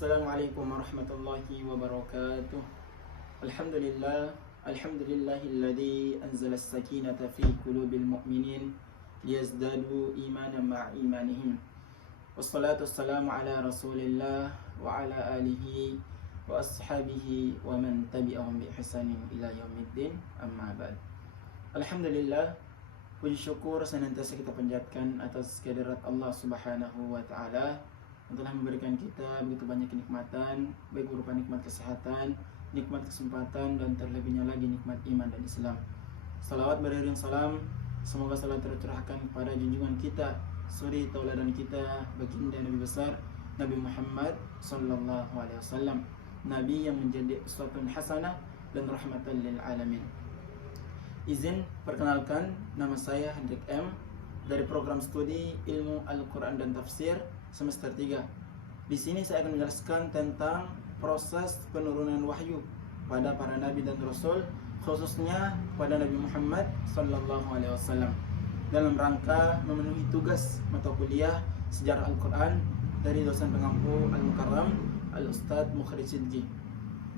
Assalamualaikum warahmatullahi wabarakatuh. Alhamdulillah, alhamdulillahilladzi anzala as-sakinata fi qulubil mu'minin liyazdadu imanan ma'a imanihim. Wassalatu wassalamu ala Rasulillah wa ala alihi wa ashabihi wa man tabi'ahum bi ihsanin ila yaumiddin. Amma ba'd. Alhamdulillah, puji syukur senantiasa kita panjatkan atas kehadirat Allah Subhanahu wa taala yang telah memberikan kita begitu banyak kenikmatan, baik berupa nikmat kesehatan, nikmat kesempatan, dan terlebihnya lagi nikmat iman dan Islam. Salawat beriring salam, semoga selalu tercurahkan kepada junjungan kita, suri tauladan kita, baginda Nabi besar Nabi Muhammad sallallahu alaihi wasallam, nabi yang menjadi uswatun hasanah dan rahmatan lil alamin. Izin perkenalkan, nama saya Hendrik M dari program studi Ilmu Al-Quran dan Tafsir semester 3. Di sini saya akan menjelaskan tentang proses penurunan wahyu pada para nabi dan rasul, khususnya pada Nabi Muhammad sallallahu alaihi wasallam, dalam rangka memenuhi tugas mata kuliah sejarah Al-Quran dari dosen pengampu Al-Mukarram Al-Ustadz Mukhrij Sidqi.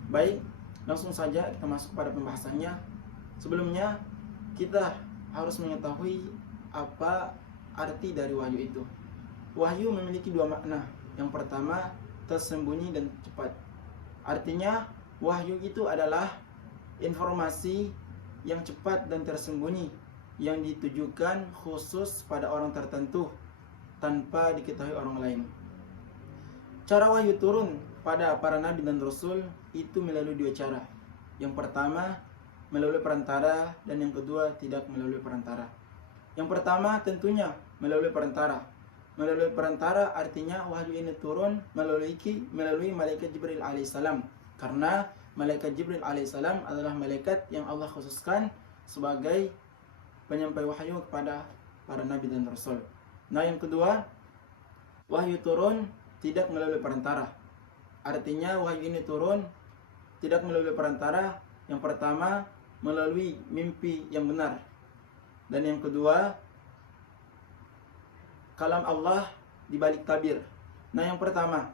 Baik, langsung saja kita masuk pada pembahasannya. Sebelumnya kita harus mengetahui apa arti dari wahyu itu. Wahyu memiliki dua makna. Yang pertama, tersembunyi dan cepat. Artinya, wahyu itu adalah informasi yang cepat dan tersembunyi yang ditujukan khusus pada orang tertentu tanpa diketahui orang lain. Cara wahyu turun pada para nabi dan rasul itu melalui dua cara. Yang pertama, melalui perantara, dan yang kedua tidak melalui perantara. Yang pertama tentunya melalui perantara. Melalui perantara artinya wahyu ini turun melalui malaikat Jibril alaihissalam, karena malaikat Jibril alaihissalam adalah malaikat yang Allah khususkan sebagai penyampai wahyu kepada para nabi dan rasul. Nah, yang kedua, wahyu turun tidak melalui perantara. Artinya wahyu ini turun tidak melalui perantara. Yang pertama, melalui mimpi yang benar, dan yang kedua, kalam Allah di balik tabir. Nah, yang pertama,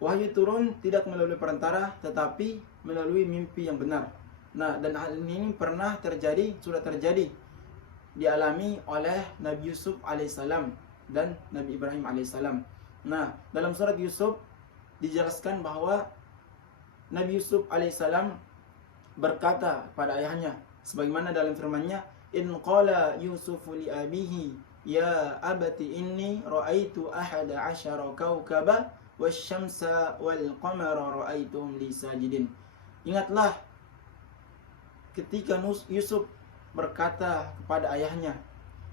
wahyu turun tidak melalui perantara tetapi melalui mimpi yang benar. Nah, dan hal ini pernah terjadi, sudah terjadi, dialami oleh Nabi Yusuf alaihissalam dan Nabi Ibrahim alaihissalam. Nah, dalam surat Yusuf dijelaskan bahwa Nabi Yusuf alaihissalam berkata pada ayahnya, sebagaimana dalam firman-Nya, in qala yusufu li abihi ya abati inni ra'aitu ahada asyara kawkaba wasyamsa wal qamara ra'aituhum li sajidin. Ingatlah ketika Yusuf berkata kepada ayahnya,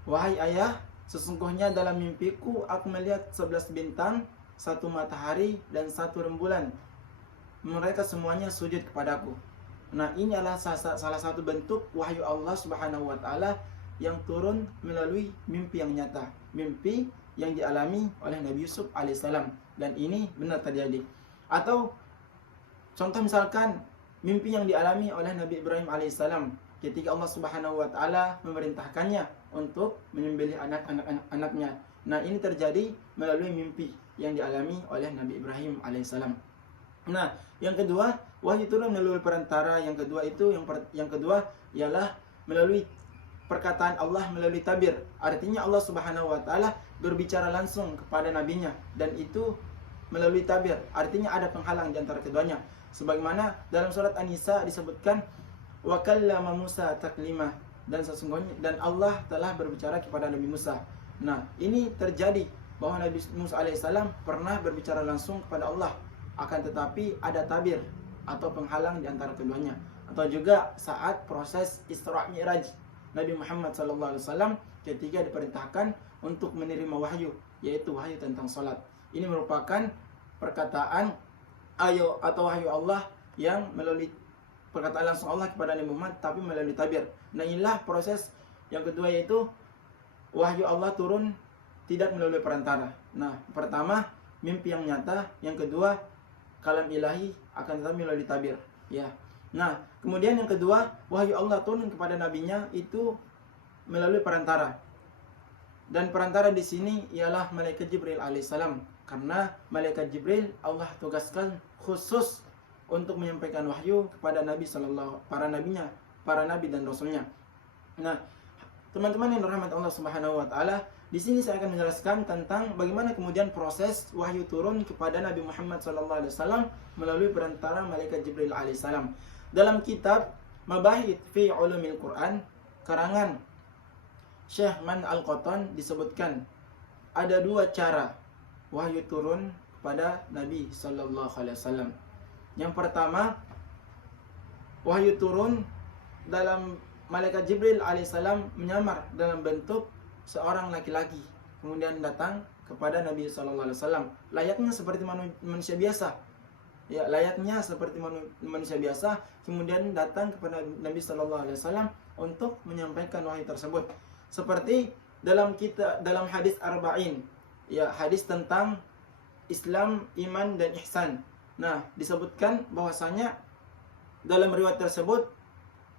wahai ayah, sesungguhnya dalam mimpiku aku melihat 11 bintang, 1 matahari dan 1 rembulan. Mereka semuanya sujud kepadaku. Nah, ini adalah salah satu bentuk wahyu Allah Subhanahu wa taala yang turun melalui mimpi yang nyata, mimpi yang dialami oleh Nabi Yusuf alaihissalam, dan ini benar terjadi. Atau contoh misalkan mimpi yang dialami oleh Nabi Ibrahim alaihissalam ketika Allah Subhanahu wa taala memerintahkannya untuk menyembelih anak-anaknya. Nah, ini terjadi melalui mimpi yang dialami oleh Nabi Ibrahim alaihissalam. Nah, yang kedua, wahyu turun melalui perantara. Yang kedua ialah melalui perkataan Allah, melalui tabir. Artinya Allah Subhanahu wa taala berbicara langsung kepada nabinya, dan itu melalui tabir. Artinya ada penghalang di antara keduanya. Sebagaimana dalam surat An-Nisa disebutkan, wa kallama Musa taklima, dan sesungguhnya dan Allah telah berbicara kepada Nabi Musa. Nah, ini terjadi bahwa Nabi Musa alaihissalam pernah berbicara langsung kepada Allah. Akan tetapi ada tabir atau penghalang di antara keduanya. Atau juga saat proses Isra Mi'raj Nabi Muhammad SAW ketika diperintahkan untuk menerima wahyu, yaitu wahyu tentang salat. Ini merupakan perkataan atau wahyu Allah yang melalui perkataan langsung Allah kepada Nabi Muhammad, tapi melalui tabir. Nah, inilah proses yang kedua, yaitu wahyu Allah turun tidak melalui perantara. Nah, pertama mimpi yang nyata, yang kedua kalam ilahi, akan tetapi melalui tabir. Ya. Nah, kemudian yang kedua, wahyu Allah turun kepada nabinya itu melalui perantara. Dan perantara di sini ialah malaikat Jibril alaihissalam. Karena malaikat Jibril Allah tugaskan khusus untuk menyampaikan wahyu kepada para nabinya, para nabi dan rasulnya. Nah, teman-teman yang dirahmati Allah Subhanahu wa taala, di sini saya akan menjelaskan tentang bagaimana kemudian proses wahyu turun kepada Nabi Muhammad SAW melalui perantara malaikat Jibril alaihissalam. Dalam kitab Mabahith fi Ulumil Quran karangan Syekh Man Al-Qattan disebutkan ada dua cara wahyu turun kepada Nabi SAW. Yang pertama, wahyu turun dalam malaikat Jibril alaihissalam menyamar dalam bentuk seorang laki-laki, kemudian datang kepada Nabi SAW. Layaknya seperti manusia biasa. Ya, layaknya seperti manusia biasa, kemudian datang kepada Nabi SAW untuk menyampaikan wahyu tersebut. Seperti dalam hadis Arba'in, ya, hadis tentang Islam, iman dan ihsan. Nah, disebutkan bahwasanya dalam riwayat tersebut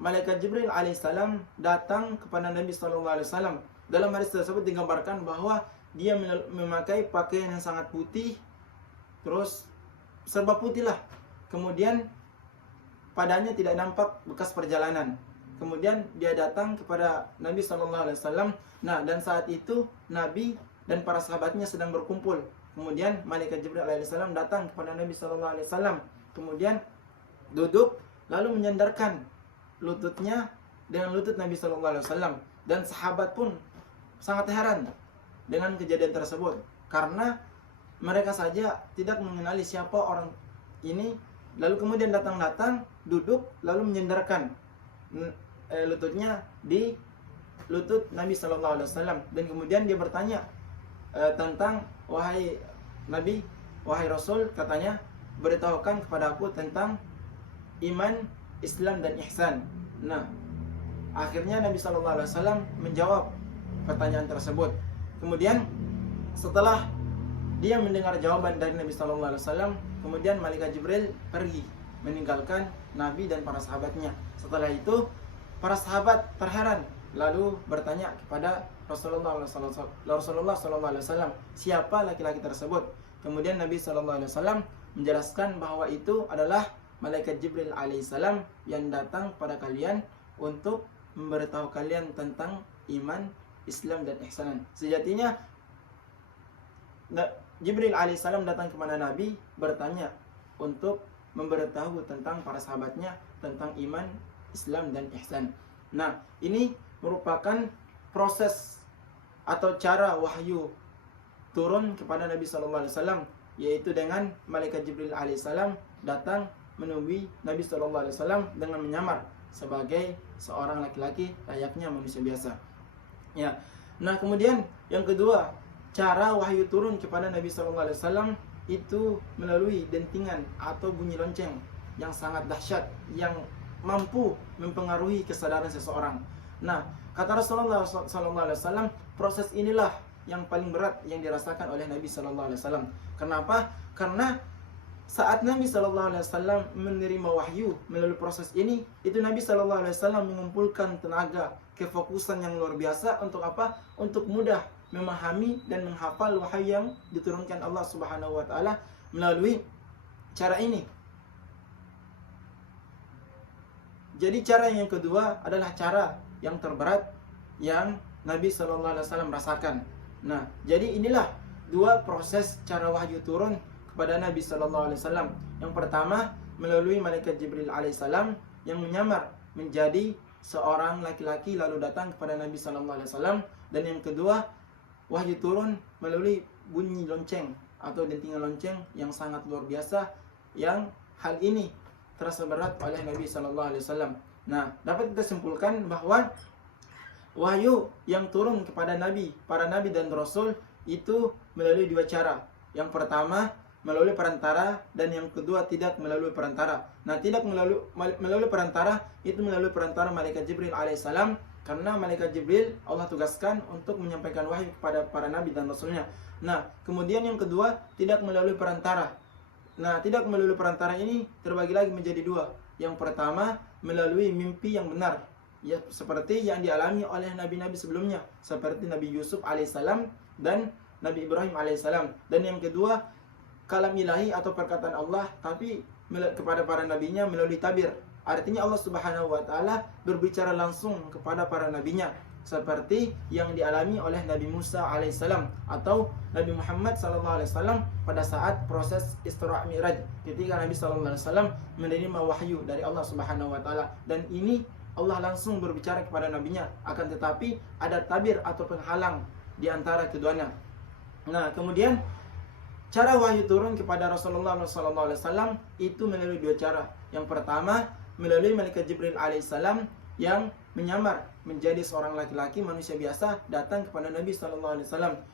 malaikat Jibril alaihissalam datang kepada Nabi SAW. Dalam hadis tersebut digambarkan bahwa dia memakai pakaian yang sangat putih, terus serba putih lah. Kemudian padanya tidak nampak bekas perjalanan. Kemudian dia datang kepada Nabi SAW. Nah, dan saat itu Nabi dan para sahabatnya sedang berkumpul. Kemudian malaikat Jibril alaihissalam datang kepada Nabi SAW. Kemudian duduk lalu menyandarkan lututnya dengan lutut Nabi SAW. Dan sahabat pun sangat heran dengan kejadian tersebut, karena mereka saja tidak mengenali siapa orang ini. Lalu kemudian datang duduk lalu menyandarkan lututnya di lutut Nabi SAW. Dan kemudian dia bertanya tentang, wahai Nabi, wahai Rasul, katanya, beritahukan kepada aku tentang iman, Islam dan ihsan. Nah, akhirnya Nabi SAW menjawab pertanyaan tersebut. Kemudian setelah dia mendengar jawaban dari Nabi SAW, kemudian malaikat Jibril pergi meninggalkan Nabi dan para sahabatnya. Setelah itu para sahabat terheran, lalu bertanya kepada Rasulullah SAW, siapa laki-laki tersebut? Kemudian Nabi SAW menjelaskan bahwa itu adalah malaikat Jibril alaihissalam yang datang pada kalian untuk memberitahu kalian tentang iman, Islam dan ihsan. Sejatinya Jibril alaihissalam datang kepada Nabi bertanya untuk memberitahu tentang para sahabatnya tentang iman, Islam dan ihsan. Nah, ini merupakan proses atau cara wahyu turun kepada Nabi SAW, yaitu dengan malaikat Jibril alaihissalam datang menemui Nabi SAW dengan menyamar sebagai seorang laki-laki layaknya manusia biasa. Ya. Nah, kemudian yang kedua, cara wahyu turun kepada Nabi SAW itu melalui dentingan atau bunyi lonceng yang sangat dahsyat, yang mampu mempengaruhi kesadaran seseorang. Nah, kata Rasulullah SAW, proses inilah yang paling berat yang dirasakan oleh Nabi SAW. Kenapa? Karena saat Nabi SAW menerima wahyu melalui proses ini, itu Nabi SAW mengumpulkan tenaga, kefokusan yang luar biasa untuk apa? Untuk mudah memahami dan menghafal wahyu yang diturunkan Allah Subhanahu wa taala melalui cara ini. Jadi cara yang kedua adalah cara yang terberat yang Nabi SAW rasakan. Nah, jadi inilah dua proses cara wahyu turun kepada Nabi SAW. Yang pertama melalui malaikat Jibril alaihissalam yang menyamar menjadi seorang laki-laki lalu datang kepada Nabi SAW. Dan yang kedua, wahyu turun melalui bunyi lonceng atau dentingan lonceng yang sangat luar biasa, yang hal ini terasa berat oleh Nabi SAW. Nah, dapat kita simpulkan bahwa wahyu yang turun kepada Nabi, para Nabi dan Rasul itu melalui dua cara. Yang pertama melalui perantara, dan yang kedua tidak melalui perantara. Nah, tidak melalui perantara itu melalui perantara malaikat Jibril alaihissalam, karena malaikat Jibril Allah tugaskan untuk menyampaikan wahyu kepada para nabi dan rasulnya. Nah, kemudian yang kedua tidak melalui perantara. Nah, tidak melalui perantara ini terbagi lagi menjadi dua. Yang pertama melalui mimpi yang benar, ya, seperti yang dialami oleh nabi-nabi sebelumnya, seperti Nabi Yusuf alaihissalam dan Nabi Ibrahim alaihissalam. Dan yang kedua, kalam ilahi atau perkataan Allah tapi kepada para nabinya melalui tabir. Artinya Allah Subhanahu wa taala berbicara langsung kepada para nabinya seperti yang dialami oleh Nabi Musa alaihissalam atau Nabi Muhammad sallallahu alaihi wasallam pada saat proses Isra Mi'raj ketika Nabi sallallahu alaihi wasallam menerima wahyu dari Allah Subhanahu wa taala. Dan ini Allah langsung berbicara kepada nabinya, akan tetapi ada tabir atau penghalang di antara keduanya. Nah, kemudian cara wahyu turun kepada Rasulullah SAW itu melalui dua cara. Yang pertama, melalui malaikat Jibril alaihissalam yang menyamar menjadi seorang laki-laki manusia biasa datang kepada Nabi SAW.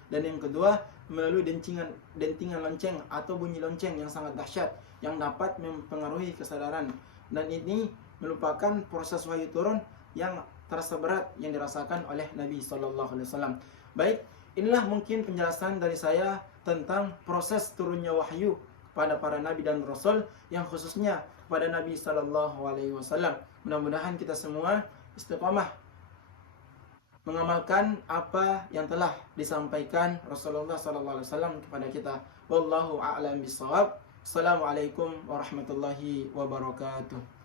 Dan yang kedua, melalui dentingan lonceng atau bunyi lonceng yang sangat dahsyat yang dapat mempengaruhi kesadaran. Dan ini merupakan proses wahyu turun yang terasa berat yang dirasakan oleh Nabi SAW. Baik, inilah mungkin penjelasan dari saya tentang proses turunnya wahyu kepada para nabi dan rasul, yang khususnya kepada Nabi SAW. Mudah-mudahan kita semua istiqamah mengamalkan apa yang telah disampaikan Rasulullah SAW kepada kita. Wallahu a'lam bishawab. Assalamualaikum warahmatullahi wabarakatuh.